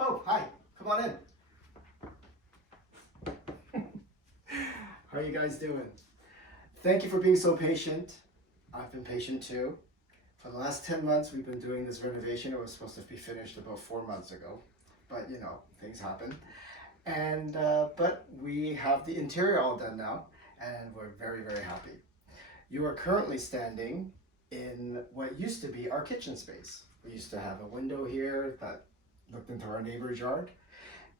Oh, hi. Come on in. How are you guys doing? Thank you for being so patient. I've been patient too. For the last 10 months, we've been doing this renovation. It was supposed to be finished about 4 months ago, but you know, things happen. But we have the interior all done now, and we're very, very happy. You are currently standing in what used to be our kitchen space. We used to have a window here that looked into our neighbor's yard,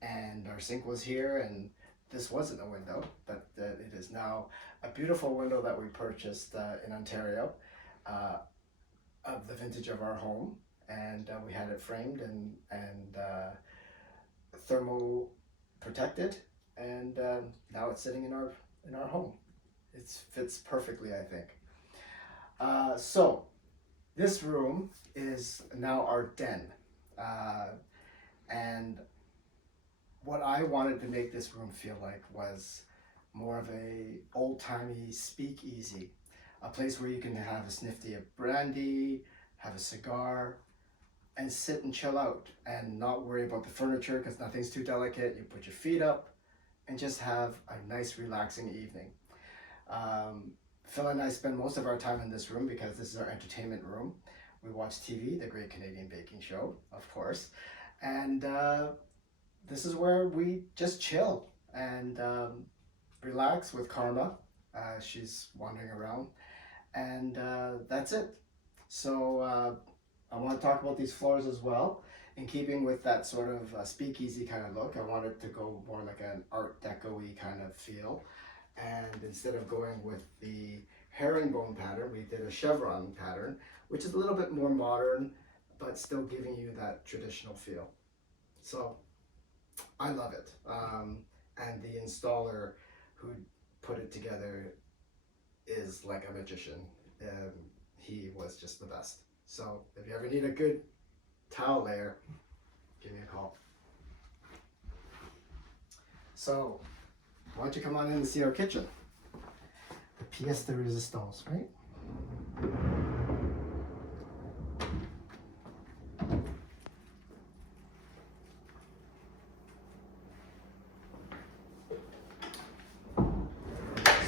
and our sink was here, and this wasn't a window, but it is now a beautiful window that we purchased in Ontario, uh, of the vintage of our home, and we had it framed and thermo protected, and now it's sitting in our home. It fits perfectly, I think. So this room is now our den, uh, and what I wanted to make this room feel like was more of a old-timey speakeasy, a place where you can have a snifty of brandy, have a cigar, and sit and chill out and not worry about the furniture because nothing's too delicate. You put your feet up and just have a nice relaxing evening. Phil and I spend most of our time in this room because this is our entertainment room. We watch TV, the Great Canadian Baking Show, of course, and this is where we just chill and relax with Karma. She's wandering around, and that's it. So I want to talk about these floors as well. In keeping with that sort of speakeasy kind of look, I wanted to go more like an Art Deco-y kind of feel. And instead of going with the herringbone pattern, we did a chevron pattern, which is a little bit more modern, but still giving you that traditional feel. So I love it. And the installer who put it together is like a magician. He was just the best. So if you ever need a good towel layer, give me a call. So why don't you come on in and see our kitchen? The pièce de résistance, right?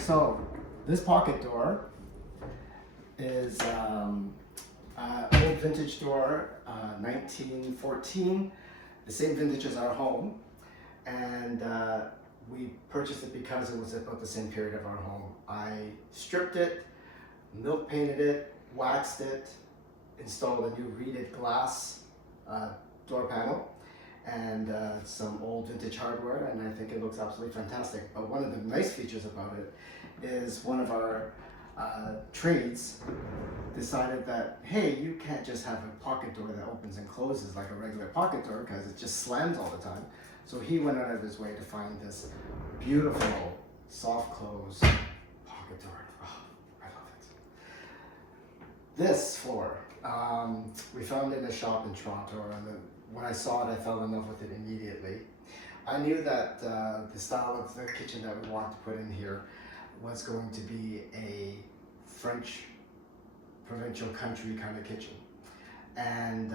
So this pocket door is old vintage door, 1914, the same vintage as our home, and we purchased it because it was about the same period of our home. I stripped it, milk painted it, waxed it, installed a new reeded glass door panel, and some old vintage hardware, and I think it looks absolutely fantastic. But one of the nice features about it is one of our trades decided that, hey, you can't just have a pocket door that opens and closes like a regular pocket door because it just slams all the time. So he went out of his way to find this beautiful soft close pocket door. Oh, I love it. This floor, we found it in a shop in Toronto, and when I saw it, I fell in love with it immediately. I knew that the style of the kitchen that we wanted to put in here was going to be a French provincial country kind of kitchen. And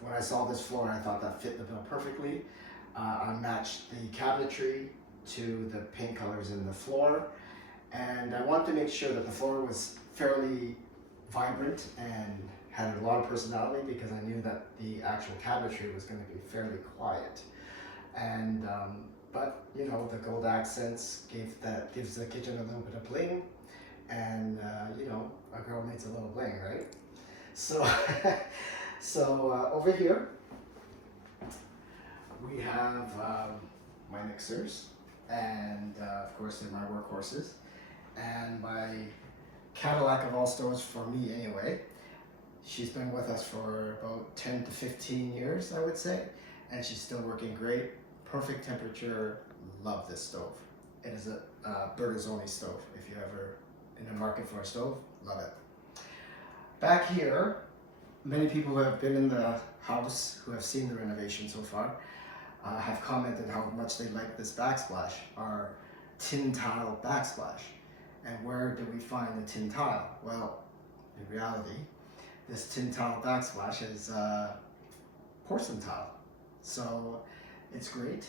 when I saw this floor, I thought that fit the bill perfectly. I matched the cabinetry to the paint colors in the floor, and I wanted to make sure that the floor was fairly vibrant and had a lot of personality because I knew that the actual cabinetry was going to be fairly quiet. And but you know, the gold accents gives the kitchen a little bit of bling, and you know, a girl needs a little bling, right? So so over here we have my mixers, and of course they're my workhorses, and my Cadillac of all stores for me anyway. She's been with us for about 10 to 15 years, I would say, and she's still working great. Perfect temperature. Love this stove. It is a Bertazzoni stove. If you're ever in the market for a stove, love it. Back here, many people who have been in the house, who have seen the renovation so far, have commented how much they like this backsplash, our tin tile backsplash. And where do we find the tin tile? Well, in reality, this tin tile backsplash is porcelain tile. So it's great.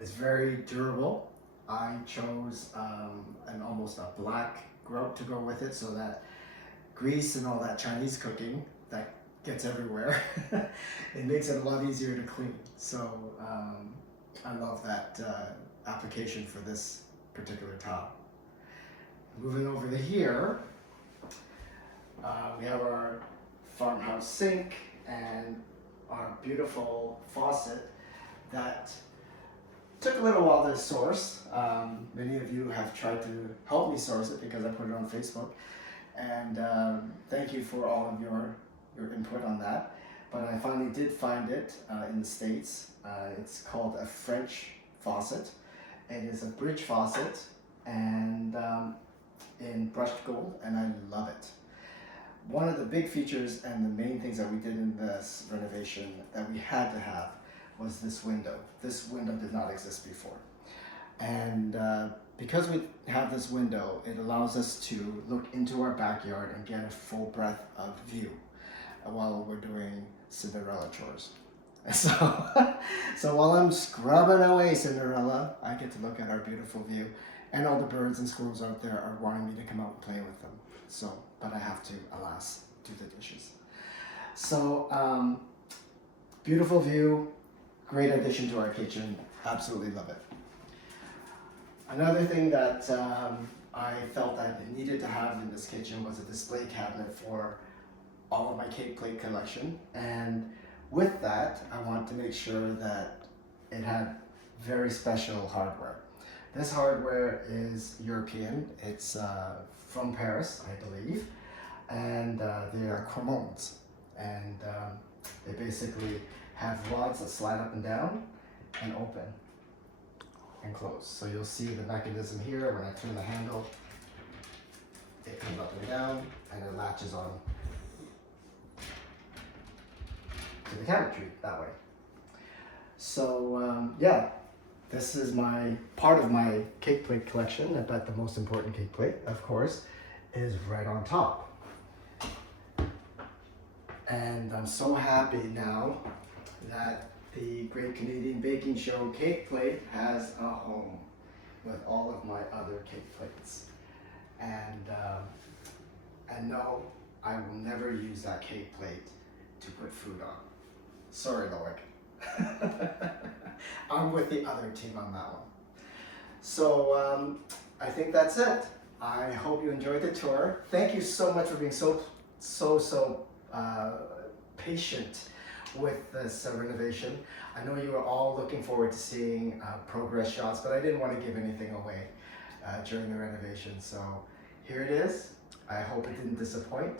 It's very durable. I chose an almost a black grout to go with it so that grease and all that Chinese cooking that gets everywhere, it makes it a lot easier to clean. So I love that application for this particular tile. Moving over to here, we have our farmhouse sink and our beautiful faucet that took a little while to source. Many of you have tried to help me source it because I put it on Facebook, and thank you for all of your input on that. But I finally did find it in the States. It's called a French faucet. It is a bridge faucet and in brushed gold, and I love it. One of the big features and the main things that we did in this renovation that we had to have was this window. This window did not exist before. And because we have this window, it allows us to look into our backyard and get a full breadth of view while we're doing Cinderella chores. So while I'm scrubbing away Cinderella, I get to look at our beautiful view, and all the birds and squirrels out there are wanting me to come out and play with them. So, but I have to, alas, do the dishes. So, beautiful view, great addition to our kitchen, absolutely love it. Another thing that I felt I needed to have in this kitchen was a display cabinet for all of my cake plate collection, and with that I want to make sure that it had very special hardware. This hardware is European. It's from Paris, I believe, and they are Cremons, and they basically have rods that slide up and down and open and close. So you'll see the mechanism here. When I turn the handle, it comes up and down and it latches on to the cabinetry that way. So yeah, this is my part of my cake plate collection. I bet the most important cake plate, of course, is right on top. And I'm so happy now that the Great Canadian Baking Show cake plate has a home with all of my other cake plates. And no, I will never use that cake plate to put food on. Sorry, Loic. I'm with the other team on that one. So I think that's it. I hope you enjoyed the tour. Thank you so much for being so patient with this renovation. I know you were all looking forward to seeing progress shots, but I didn't want to give anything away during the renovation. So here it is. I hope it didn't disappoint,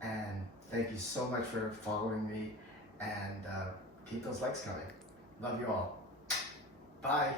and thank you so much for following me, and keep those likes coming. Love you all. Bye.